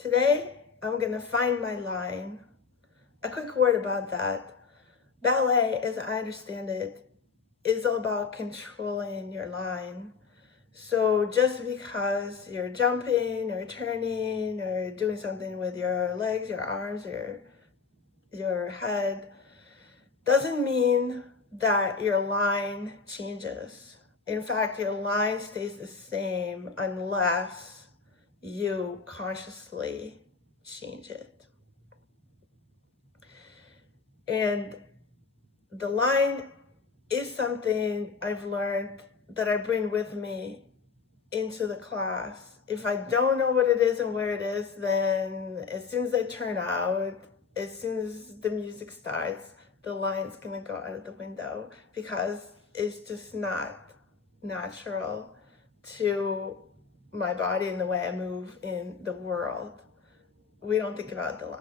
Today, I'm gonna find my line. A quick word about that. Ballet, as I understand it, is all about controlling your line. So just because you're jumping or turning or doing something with your legs, your arms, your head, doesn't mean that your line changes. In fact, your line stays the same unless you consciously change it. And the line is something I've learned that I bring with me into the class. If I don't know what it is and where it is, then as soon as I turn out, as soon as the music starts, the line's gonna go out of the window because it's just not natural to my body and the way I move in the world. We don't think about the line.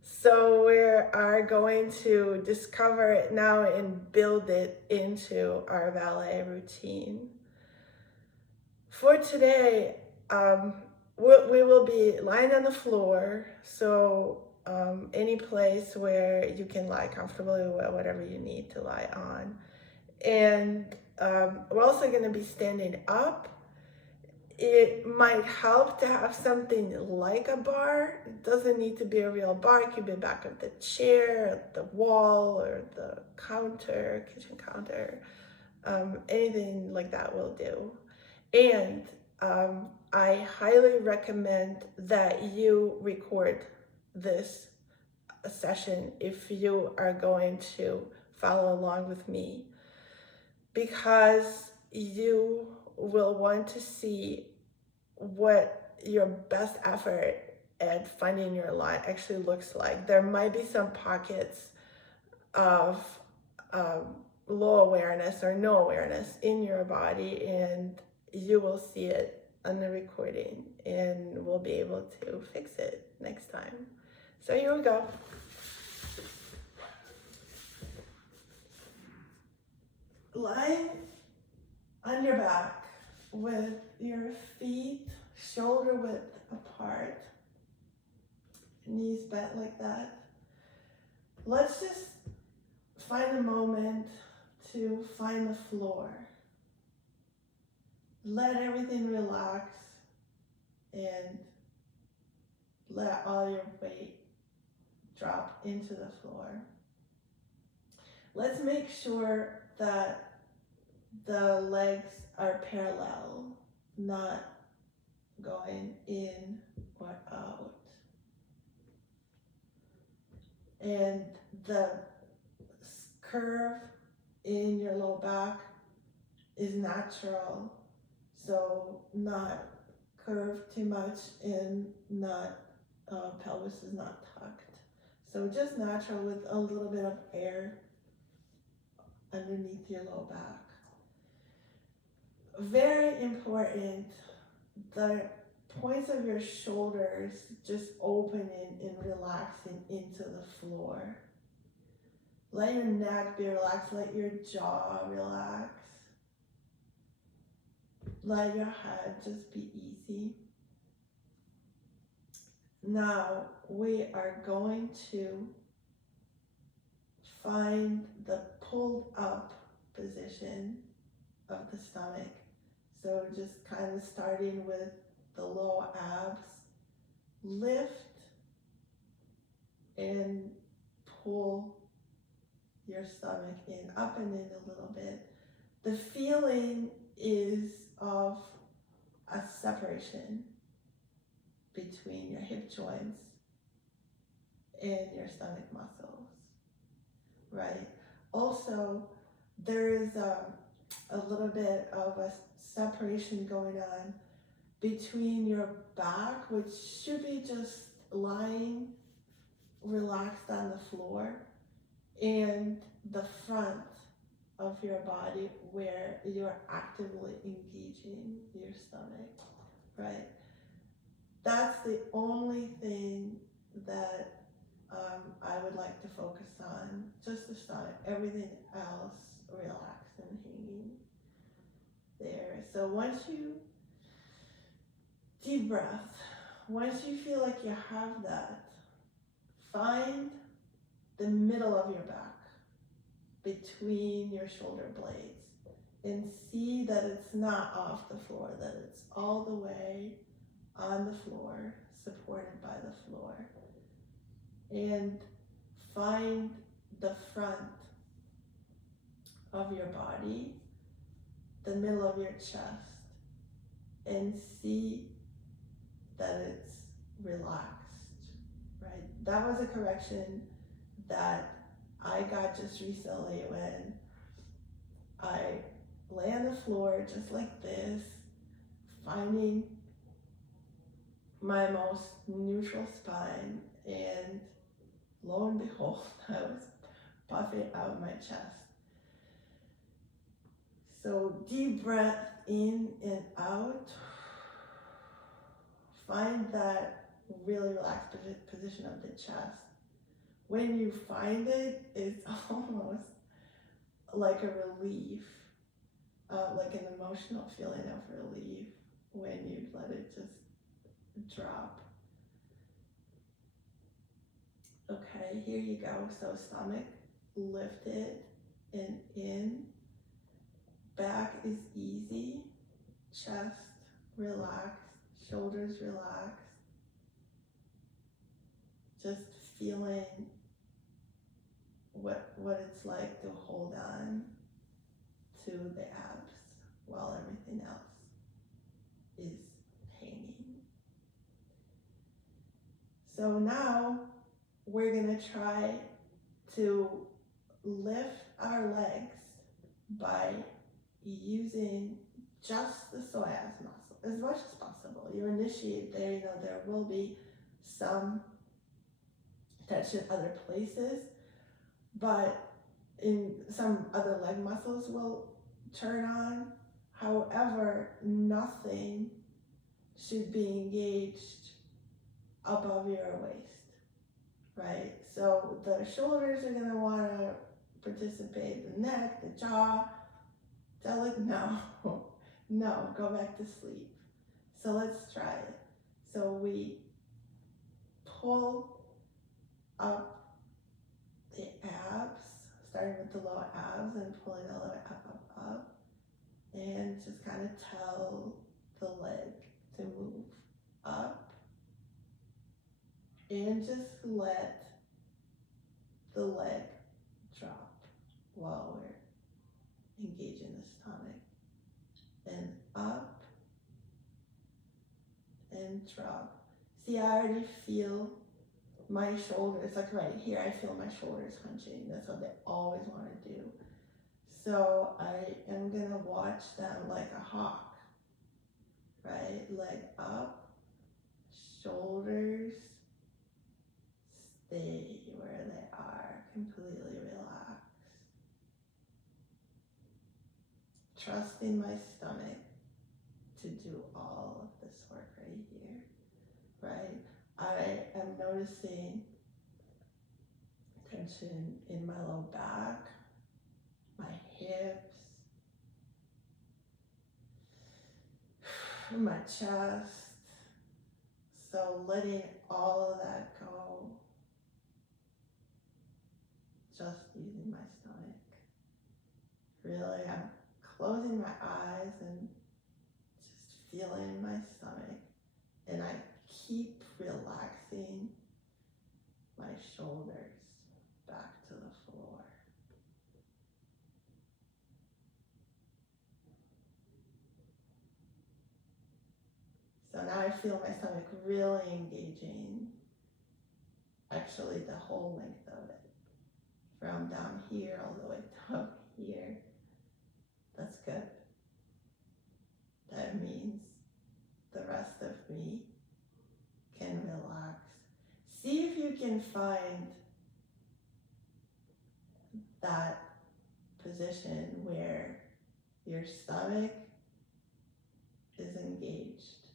So we are going to discover it now and build it into our ballet routine. For today, we will be lying on the floor, so any place where you can lie comfortably with whatever you need to lie on. And we're also going to be standing up. It might help to have something like a bar. It doesn't need to be a real bar. It could be back of the chair, the wall, or the counter, kitchen counter. Anything like that will do. And I highly recommend that you record this session if you are going to follow along with me, because you will want to see what your best effort at finding your line actually looks like. There might be some pockets of low awareness or no awareness in your body, and you will see it on the recording and we'll be able to fix it next time. So here we go. Lying on your back with your feet shoulder width apart, knees bent like that. Let's just find a moment to find the floor. Let everything relax and let all your weight drop into the floor. Let's make sure that the legs are parallel, not going in or out. And the curve in your low back is natural, so not curved too much and not pelvis is not tucked. So just natural with a little bit of air underneath your low back. Very important, the points of your shoulders just opening and relaxing into the floor. Let your neck be relaxed, let your jaw relax. Let your head just be easy. Now we are going to find the pulled up position of the stomach. So just kind of starting with the low abs, lift and pull your stomach in, up and in a little bit. The feeling is of a separation between your hip joints and your stomach muscles, right? Also, there is a little bit of a separation going on between your back, which should be just lying relaxed on the floor, and the front of your body where you're actively engaging your stomach, right? That's the only thing that I would like to focus on, just the stomach, everything else relaxed and hanging there. So once you, deep breath, once you feel like you have that, find the middle of your back between your shoulder blades and see that it's not off the floor, that it's all the way on the floor, supported by the floor. And find the front of your body, the middle of your chest, and see that it's relaxed, right? That was a correction that I got just recently when I lay on the floor just like this, finding my most neutral spine, and lo and behold, I was puffing out my chest. So deep breath in and out. Find that really relaxed position of the chest. When you find it, it's almost like a relief, like an emotional feeling of relief when you let it just drop. Okay, here you go. So stomach lifted and in. Back is easy. Chest relaxed. Shoulders relaxed. Just feeling what it's like to hold on to the abs while everything else is hanging. So now we're gonna try to lift our legs by using just the psoas muscle as much as possible. You initiate there, there will be some tension other places, but in some other leg muscles will turn on. However, nothing should be engaged above your waist, right? So the shoulders are gonna wanna participate, the neck, the jaw. Tell it no, go back to sleep. So let's try it. So we pull up the abs, starting with the lower abs and pulling all the way up, and just kind of tell the leg to move up, and just let the leg drop while we're engaging the stomach. And up and drop. See, I already feel my shoulders, like right here, I feel my shoulders hunching. That's what they always want to do. So I am gonna watch them like a hawk, right? Leg up, shoulders stay where they are, completely relaxed. Trusting my stomach to do all of this work right here, right? I am noticing tension in my low back, my hips, my chest. So letting all of that go, just using my stomach. Really, I'm closing my eyes and just feeling my stomach, and I keep relaxing my shoulders back to the floor. So now I feel my stomach really engaging, actually the whole length of it, from down here all the way down here. That's good. That means the rest of me can relax. See if you can find that position where your stomach is engaged,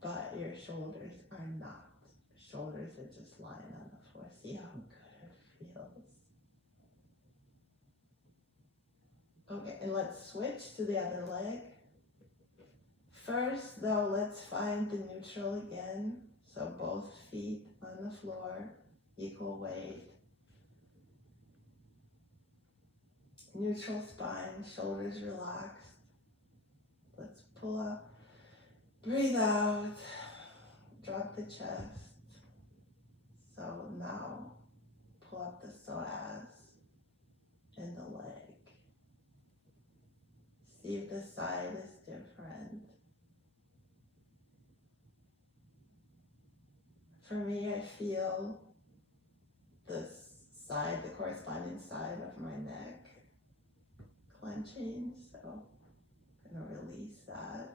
but your shoulders are not. Shoulders are just lying on the floor. See how good it feels. Okay, and let's switch to the other leg. First though, let's find the neutral again. So both feet on the floor, equal weight. Neutral spine, shoulders relaxed. Let's pull up, breathe out, drop the chest. So now pull up the psoas and the leg. See if the side is different. For me, I feel the side, the corresponding side of my neck clenching, so I'm gonna release that.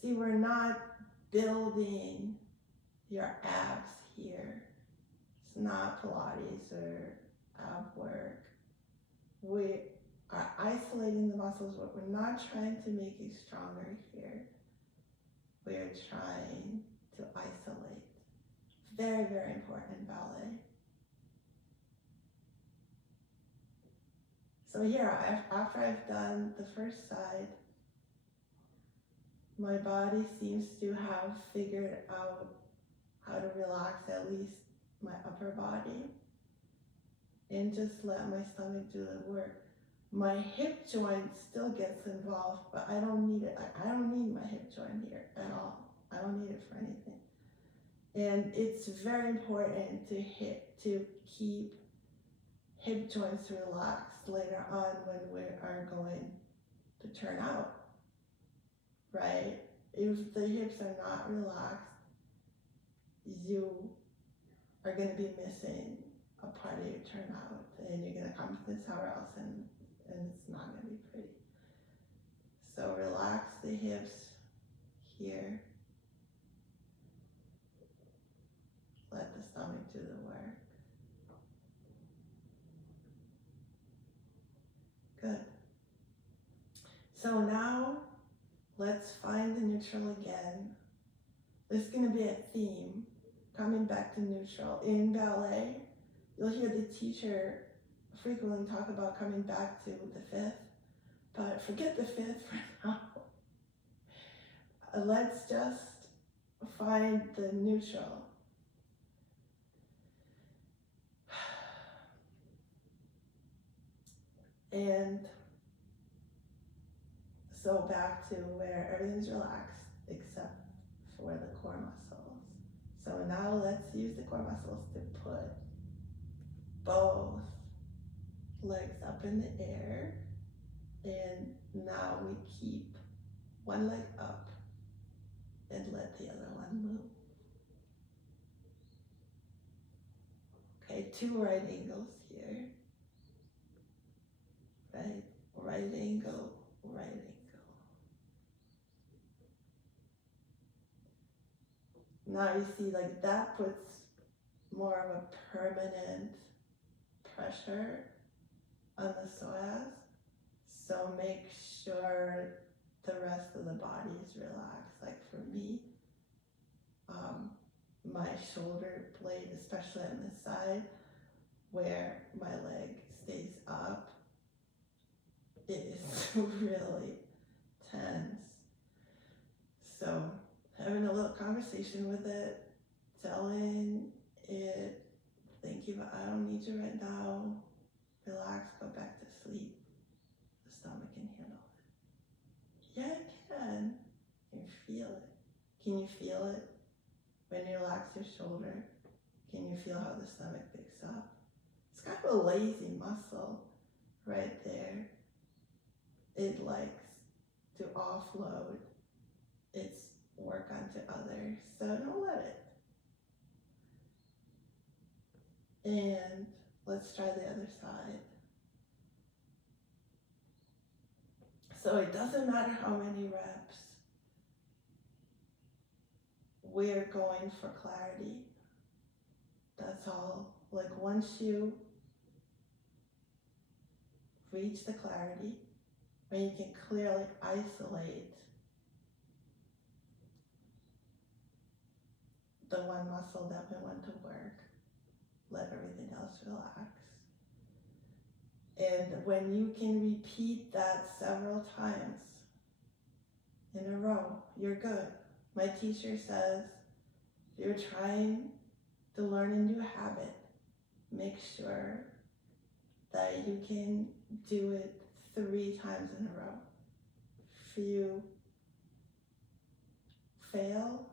See, we're not building your abs here. It's not Pilates or ab work. We are isolating the muscles, but we're not trying to make you stronger here. We're trying to isolate. Very, very important in ballet. So here, after I've done the first side, my body seems to have figured out how to relax at least my upper body and just let my stomach do the work. My hip joint still gets involved, but I don't need it. I don't need my hip joint here at all. I don't need it for anything. And it's very important to keep hip joints relaxed later on when we are going to turn out, right? If the hips are not relaxed, you are going to be missing a part of your turnout, and you're going to come to the tower house and it's not going to be pretty. So relax the hips here. Let the stomach do the work. Good. So now let's find the neutral again. There's going to be a theme coming back to neutral. In ballet, you'll hear the teacher frequently talk about coming back to the fifth, but forget the fifth for now. Let's just find the neutral. And so back to where everything's relaxed except for the core muscles. So now let's use the core muscles to put both legs up in the air. And now we keep one leg up and let the other one move. Okay, 2 right angles here. Right angle, right angle. Now you see, like, that puts more of a permanent pressure on the psoas. So make sure the rest of the body is relaxed. Like for me, my shoulder blade, especially on this side, where my leg stays up, it is really tense. So having a little conversation with it, telling it, thank you, but I don't need you right now. Relax, go back to sleep. The stomach can handle it. Yeah, it can. You can feel it. Can you feel it? When you relax your shoulder, can you feel how the stomach picks up? It's kind of a lazy muscle right there. It likes to offload its work onto others, so don't let it. And let's try the other side. So it doesn't matter how many reps. We're going for clarity. That's all. Like once you reach the clarity, when you can clearly isolate the one muscle that we want to work, let everything else relax. And when you can repeat that several times in a row, you're good. My teacher says, if you're trying to learn a new habit, make sure that you can do it 3 times in a row. If you fail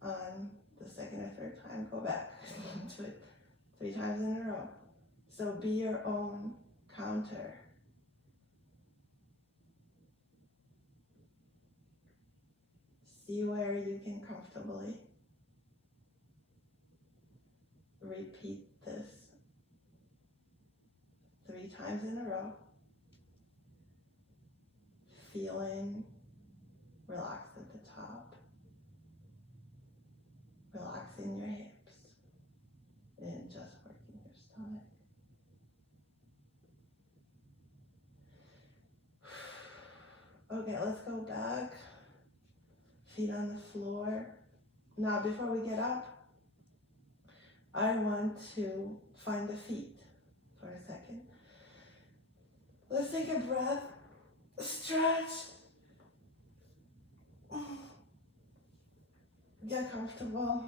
on the second or third time, go back to it 3 times in a row. So be your own counter. See where you can comfortably repeat this 3 times in a row, feeling relaxed at the top, relaxing your hips, and just working your stomach. Okay, let's go back. Feet on the floor. Now, before we get up, I want to find the feet for a second. Let's take a breath, stretch, get comfortable,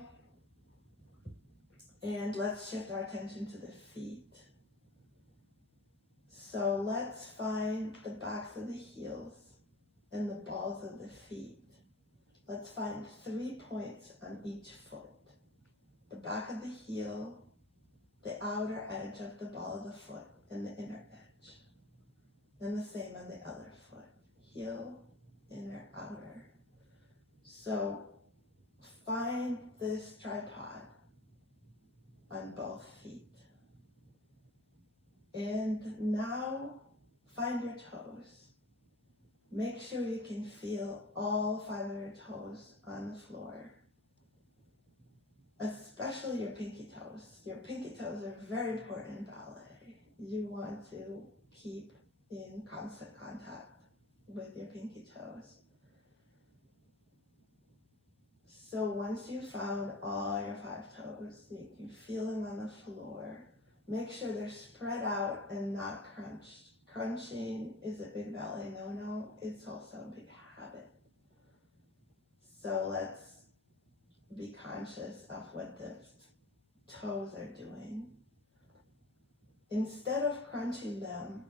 and let's shift our attention to the feet. So let's find the backs of the heels and the balls of the feet. Let's find 3 points on each foot. The back of the heel, the outer edge of the ball of the foot, and the inner edge. And the same on the other foot. Heel, inner, outer. So find this tripod on both feet. And now find your toes. Make sure you can feel all 5 of your toes on the floor, especially your pinky toes. Your pinky toes are very important in ballet. You want to keep in constant contact with your pinky toes. So once you've found all your 5 toes, you can feel them on the floor. Make sure they're spread out and not crunched. Crunching is a big ballet no-no. It's also a big habit. So let's be conscious of what the toes are doing. Instead of crunching them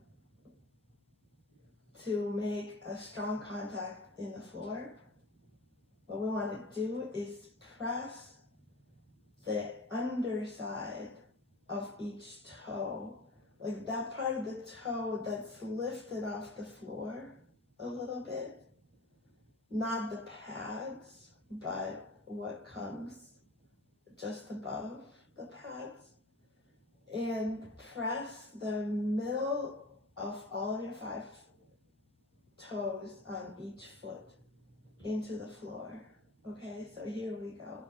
to make a strong contact in the floor, what we want to do is press the underside of each toe, like that part of the toe that's lifted off the floor a little bit, not the pads, but what comes just above the pads, and press the middle of all of your 5 toes on each foot into the floor. Okay, so here we go.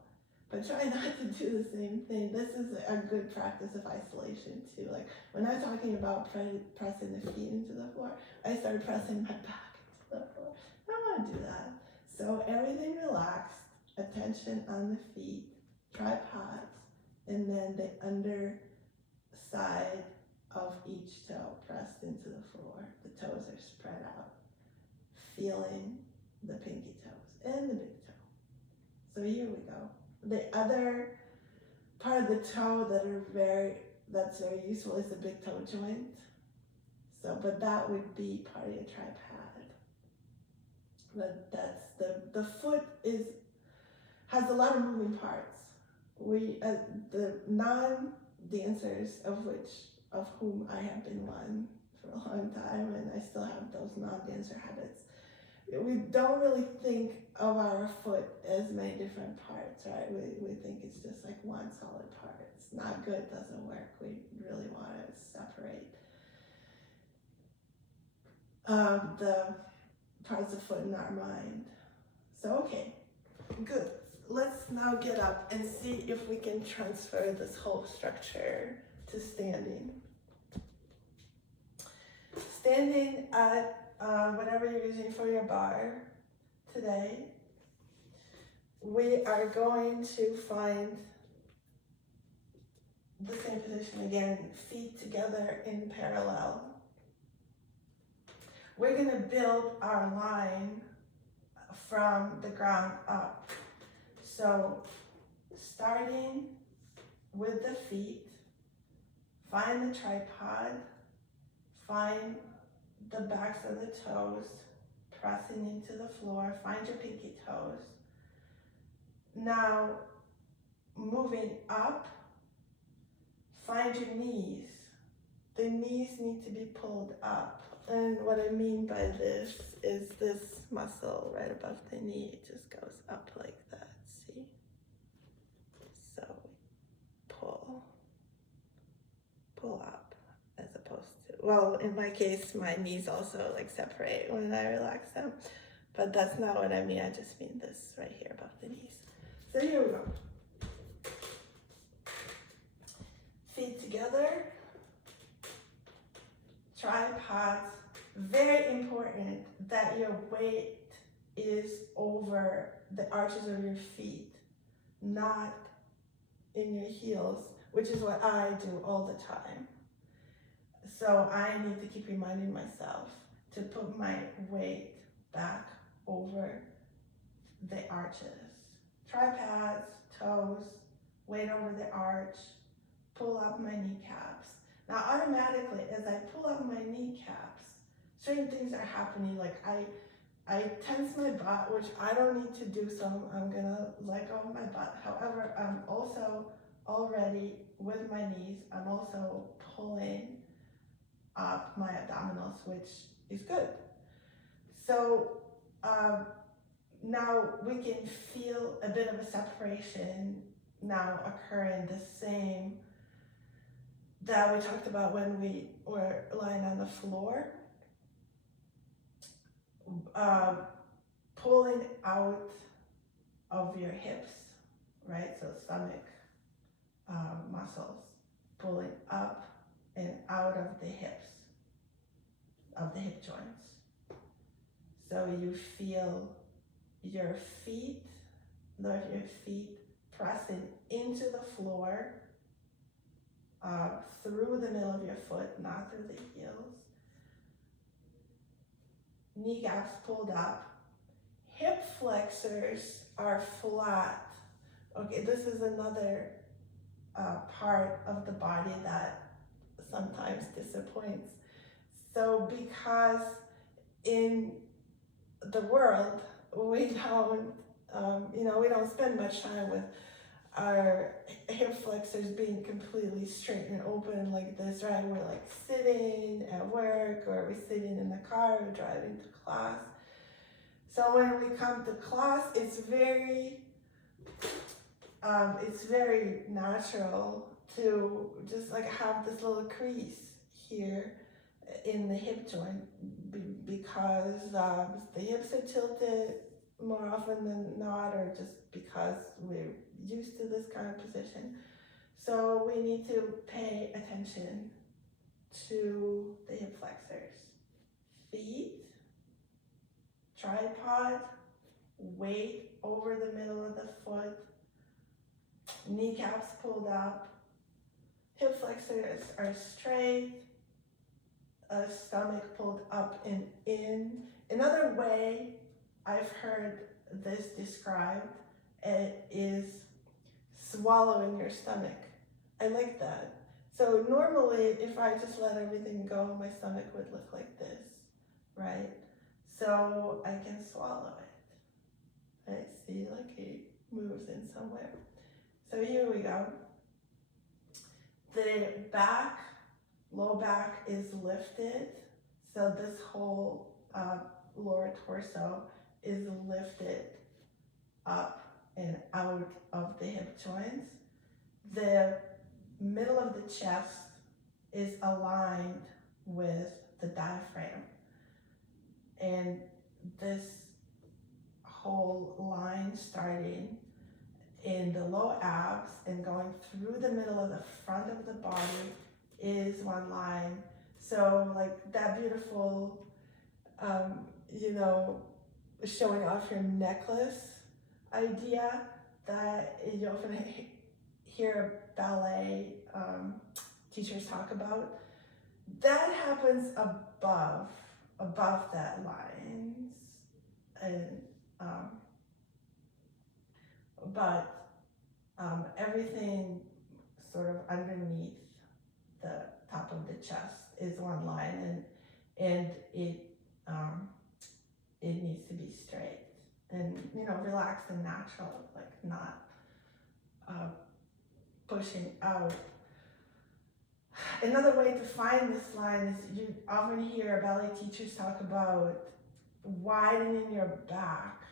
But try not to do the same thing. This is a good practice of isolation too. Like when I'm talking about pressing the feet into the floor, I start pressing my back into the floor. I don't want to do that. So everything relaxed, attention on the feet, tripods, and then the underside of each toe pressed into the floor. The toes are spread out, feeling the pinky toes and the big toe. So here we go. The other part of the toe that's very useful is the big toe joint. So, but that would be part of your tripod. But that's the foot has a lot of moving parts. We the non-dancers of whom I have been one for a long time, and I still have those non-dancer habits. We don't really think of our foot as many different parts, right? We think it's just like one solid part. It's not good, doesn't work. We really want to separate the parts of foot in our mind. So, okay, good. Let's now get up and see if we can transfer this whole structure to standing. Standing at whatever you're using for your barre today, we are going to find the same position again, feet together in parallel. we're gonna build our line from the ground up. So starting with the feet, find the tripod, find the backs of the toes, pressing into the floor, find your pinky toes. Now, moving up, find your knees. The knees need to be pulled up. And what I mean by this is this muscle right above the knee, it just goes up like that, see? So pull up as opposed to, well, in my case, my knees also like separate when I relax them, but that's not what I mean. I just mean this right here above the knees. So here we go. Feet together, tripods. Very important that your weight is over the arches of your feet, not in your heels, which is what I do all the time. So I need to keep reminding myself to put my weight back over the arches. Tripods, toes, weight over the arch, pull up my kneecaps. Now automatically, as I pull up my kneecaps, certain things are happening. Like I tense my butt, which I don't need to do, so I'm gonna let go of my butt. However, I'm also already with my knees, I'm also pulling up my abdominals, which is good. So now we can feel a bit of a separation now occurring, the same that we talked about when we were lying on the floor. Pulling out of your hips, right? So stomach muscles, pulling up and out of the hips, of the hip joints. So you feel your feet pressing into the floor, through the middle of your foot, not through the heels. Kneecaps pulled up. Hip flexors are flat. Okay, this is another part of the body that sometimes disappoints. So because in the world, we don't, we don't spend much time with our hip flexors being completely straight and open like this, right? We're like sitting at work, or we're sitting in the car, we're driving to class. So when we come to class, it's very natural to just like have this little crease here in the hip joint because the hips are tilted more often than not, or just because we're used to this kind of position. So we need to pay attention to the hip flexors. Feet, tripod, weight over the middle of the foot, kneecaps pulled up, hip flexors are straight, stomach pulled up and in. Another way I've heard this described is swallowing your stomach. I like that. So normally, if I just let everything go, my stomach would look like this, right? So I can swallow it. Right? See, like it moves in somewhere. So here we go. The back, low back is lifted. So this whole lower torso is lifted up and out of the hip joints. The middle of the chest is aligned with the diaphragm. And this whole line starting in the low abs and going through the middle of the front of the body is one line. So like that beautiful, showing off your necklace idea that you often hear ballet teachers talk about, that happens above above that lines, and but everything sort of underneath the top of the chest is one line, and it needs to be straight and relaxed and natural, like not pushing out. Another way to find this line is you often hear ballet teachers talk about widening your back.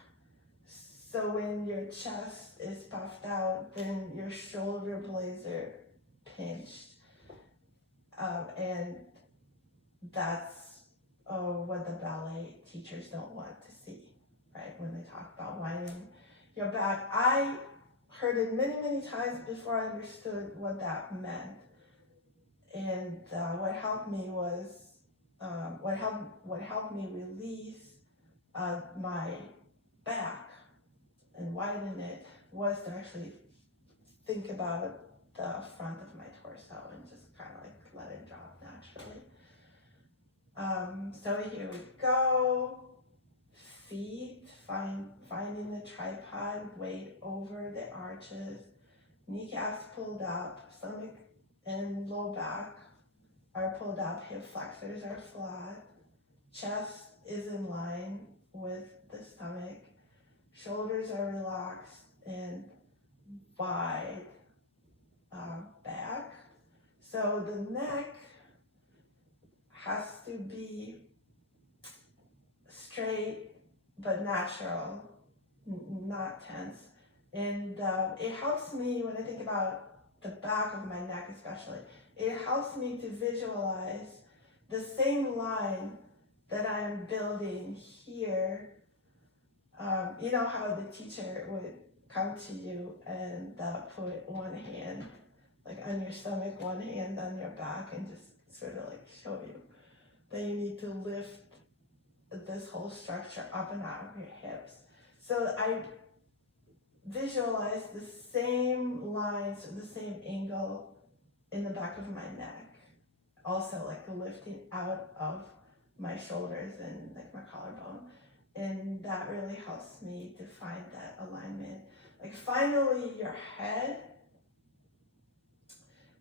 So when your chest is puffed out, then your shoulder blades are pinched. And that's what the ballet teachers don't want to see, right? When they talk about widening your back. I heard it many, many times before I understood what that meant. And what helped me was, what helped me release my back and widen it was to actually think about the front of my torso and just kind of like let it drop naturally. So here we go. Feet, finding the tripod, weight over the arches, kneecaps pulled up, stomach and low back are pulled up, hip flexors are flat, chest is in line with the stomach, shoulders are relaxed and wide back. So the neck has to be straight but natural, not tense. And it helps me when I think about the back of my neck especially, it helps me to visualize the same line that I'm building here. You know how the teacher would come to you and put one hand like on your stomach, one hand on your back, and just sort of like show you that you need to lift this whole structure up and out of your hips. So I visualize the same lines, the same angle in the back of my neck. Also like lifting out of my shoulders and like my collarbone. And that really helps me to find that alignment. Like finally your head,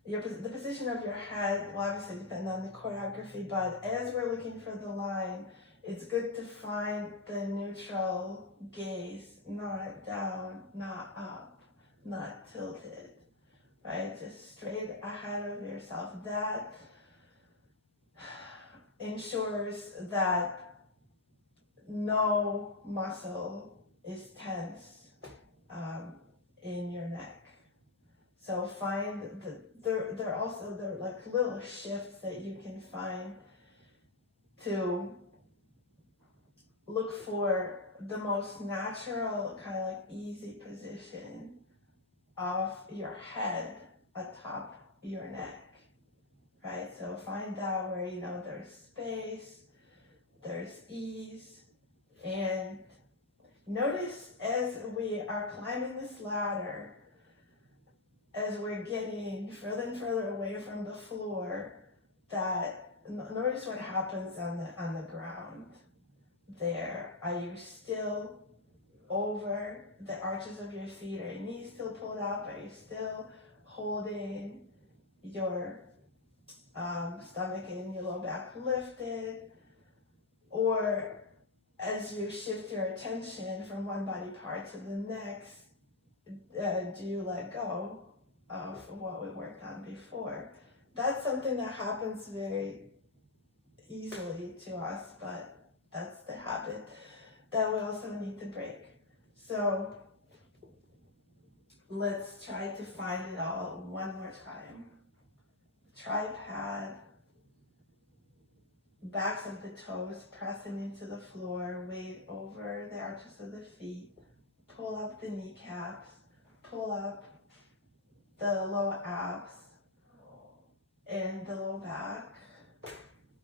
the position of your head will obviously depend on the choreography, but as we're looking for the line, it's good to find the neutral gaze, not down, not up, not tilted, right? Just straight ahead of yourself. That ensures that no muscle is tense in your neck. So find there are also like little shifts that you can find to look for the most natural, kind of like easy position of your head atop your neck, right? So find out where, there's space, there's ease, and notice as we are climbing this ladder, as we're getting further and further away from the floor, that notice what happens on the ground there. Are you still over the arches of your feet? Are your knees still pulled up? Are you still holding your stomach and your low back lifted? Or as you shift your attention from one body part to the next, do you let go of what we worked on before? That's something that happens very easily to us, but that's the habit that we also need to break. So let's try to find it all one more time. Tripod, backs of the toes pressing into the floor, weight over the arches of the feet, pull up the kneecaps, pull up the low abs and the low back,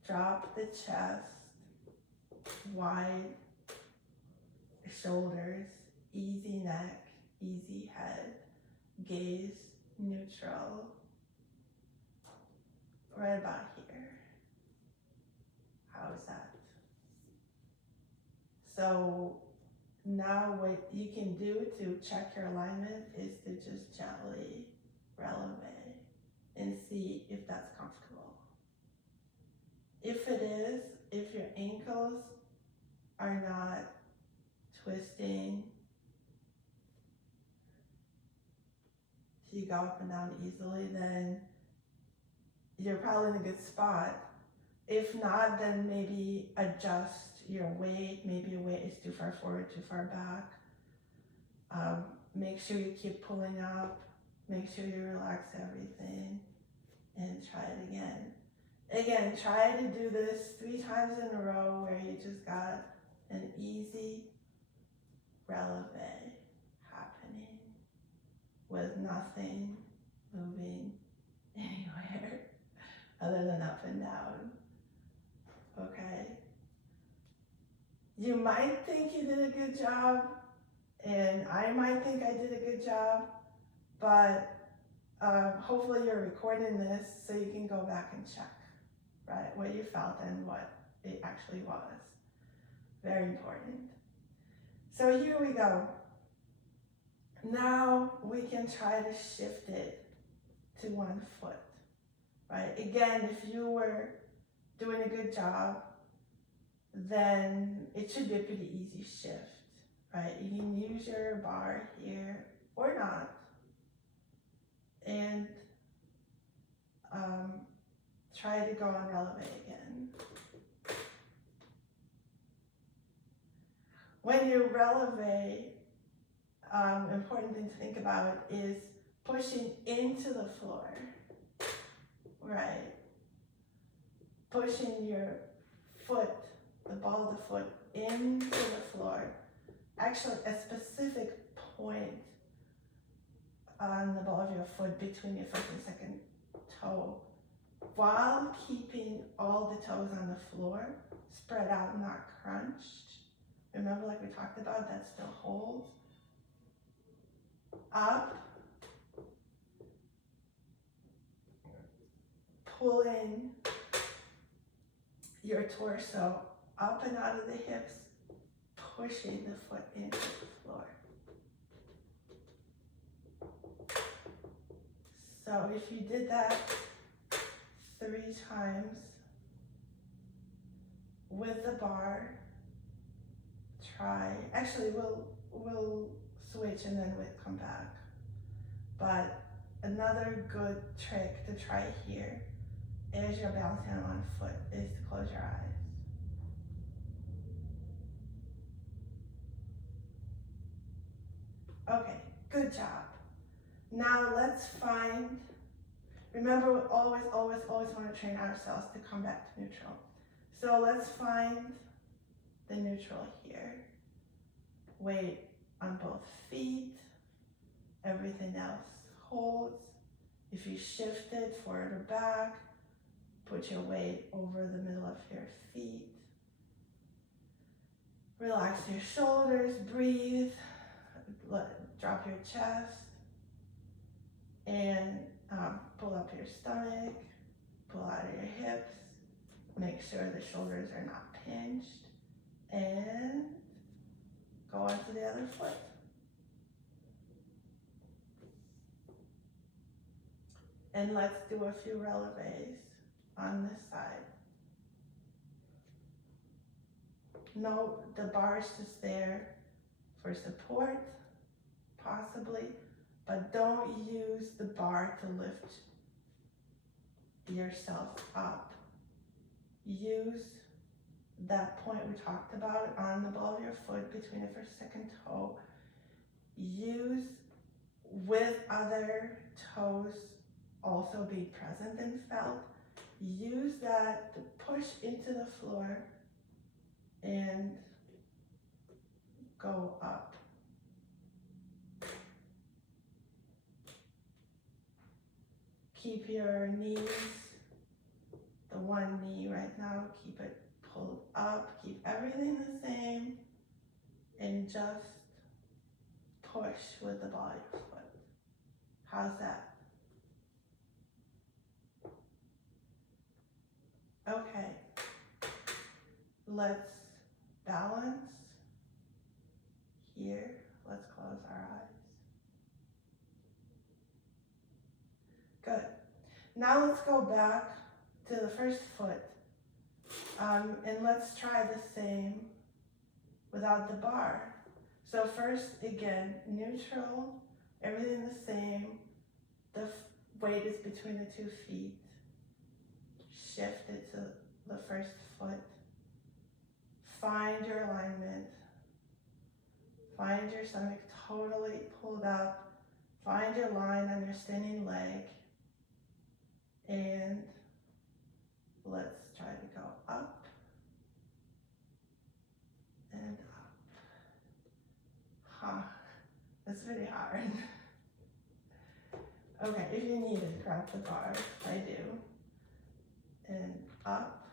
drop the chest, wide shoulders, easy neck, easy head, gaze neutral, right about here. How is that? So now what you can do to check your alignment is to just gently relevé and see if that's comfortable. If it is, if your ankles are not twisting, so you go up and down easily, then you're probably in a good spot. If not, then maybe adjust your weight. Maybe your weight is too far forward, too far back. Make sure you keep pulling up. Make sure you relax everything and try it again. Again, try to do this 3 times in a row where you just got an easy relevé happening with nothing moving anywhere other than up and down. Okay? You might think you did a good job, and I might think I did a good job, but hopefully you're recording this so you can go back and check, right, what you felt and what it actually was. Very important. So here we go. Now we can try to shift it to one foot, right? Again, if you were doing a good job, then it should be a pretty easy shift, right? You can use your barre here or not, and try to go on relevé again. When you relevé, important thing to think about is pushing into the floor, right? Pushing your foot, the ball of the foot, into the floor. Actually, a specific point on the ball of your foot between your first and second toe, while keeping all the toes on the floor, spread out, not crunched. Remember, like we talked about, that still holds. Up, pulling your torso up and out of the hips, pushing the foot into the floor. So if you did that 3 times with the barre, try, actually we'll switch and then we'll come back. But another good trick to try here as you're balancing on one foot is to close your eyes. Okay, good job. Now let's find, remember we always want to train ourselves to come back to neutral. So let's find the neutral here. Weight on both feet, everything else holds. If you shift it forward or back, put your weight over the middle of your feet. Relax your shoulders, breathe, drop your chest, and pull up your stomach, pull out of your hips, make sure the shoulders are not pinched, and go on to the other foot. And let's do a few relevés on this side. No, the barre is just there for support, possibly, but don't use the barre to lift yourself up. Use that point we talked about on the ball of your foot between the first and second toe. Use with other toes also being present and felt. Use that to push into the floor and go up. Keep your knees, the one knee right now, keep it pulled up, keep everything the same, and just push with the ball of your foot. How's that? Okay, let's balance here. Let's close our eyes. Good. Now let's go back to the first foot. And let's try the same without the bar. So first, again, neutral, everything the same. The weight is between the 2 feet. Shift it to the first foot. Find your alignment. Find your stomach totally pulled up. Find your line on your standing leg. And let's try to go up and up. That's pretty hard. Okay, if you need it, grab the bar. I do. And up.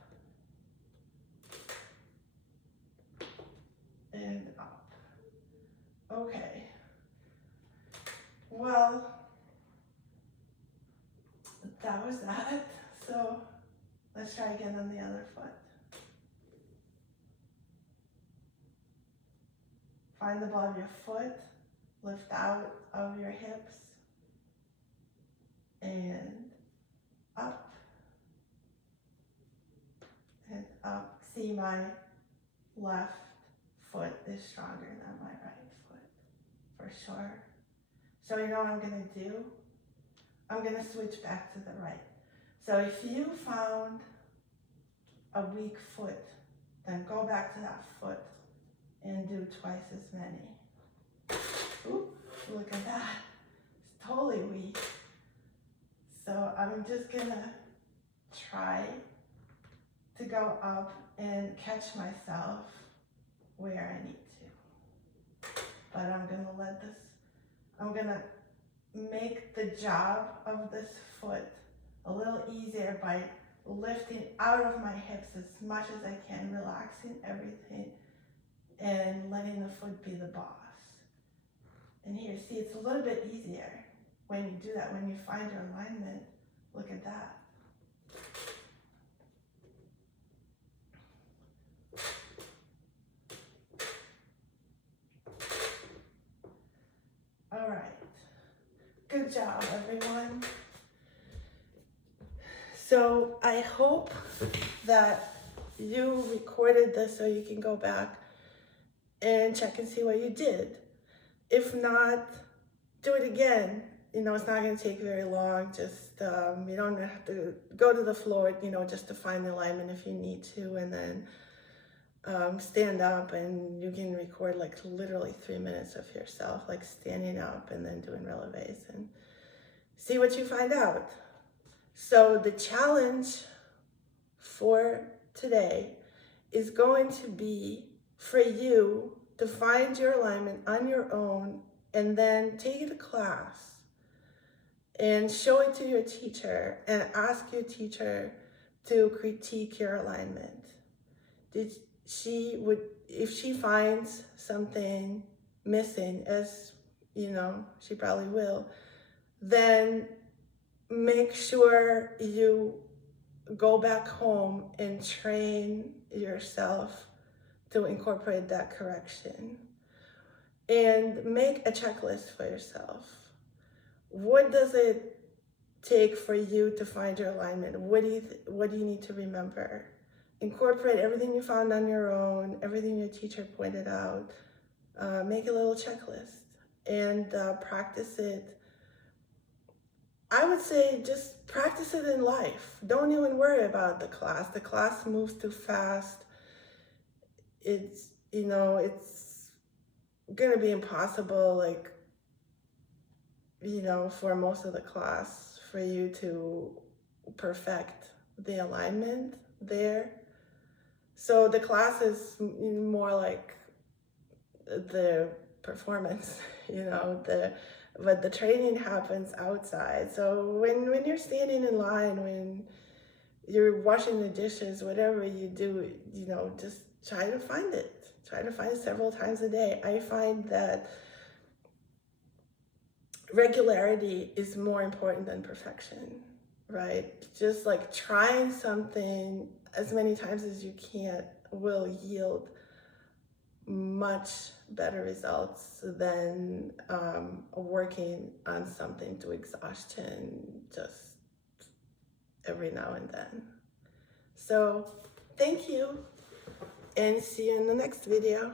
And up. Okay. Well, that was that. So let's try again on the other foot. Find the ball of your foot, lift out of your hips, and up, and up. See, my left foot is stronger than my right foot, for sure. So you know what I'm gonna do? I'm gonna switch back to the right. So if you found a weak foot, then go back to that foot and do twice as many. Ooh, look at that. It's totally weak. So I'm just gonna try to go up and catch myself where I need to. But I'm gonna make the job of this foot a little easier by lifting out of my hips as much as I can, relaxing everything, and letting the foot be the boss. And here, see, it's a little bit easier when you do that, when you find your alignment. Look at that. All right. Good job, everyone. So I hope that you recorded this so you can go back and check and see what you did. If not, do it again. You know, it's not going to take very long. Just, you don't have to go to the floor, you know, just to find the alignment if you need to. And then stand up, and you can record like literally 3 minutes of yourself, like standing up and then doing releves, and see what you find out. So the challenge for today is going to be for you to find your alignment on your own, and then take it to class and show it to your teacher and ask your teacher to critique your alignment. If she finds something missing, as you know, she probably will, then make sure you go back home and train yourself to incorporate that correction. And make a checklist for yourself. What does it take for you to find your alignment? What do you need to remember? Incorporate everything you found on your own, everything your teacher pointed out. Make a little checklist and practice it. I would say just practice it in life. Don't even worry about the class. The class moves too fast. It's, you know, it's gonna be impossible, like, you know, for most of the class for you to perfect the alignment there. So the class is more like the performance, you know, but the training happens outside. So when you're standing in line, when you're washing the dishes, whatever you do, you know, just try to find it. Try to find it several times a day. I find that regularity is more important than perfection, right? Just like trying something as many times as you can will yield much better results than working on something to exhaustion just every now and then. So thank you, and see you in the next video.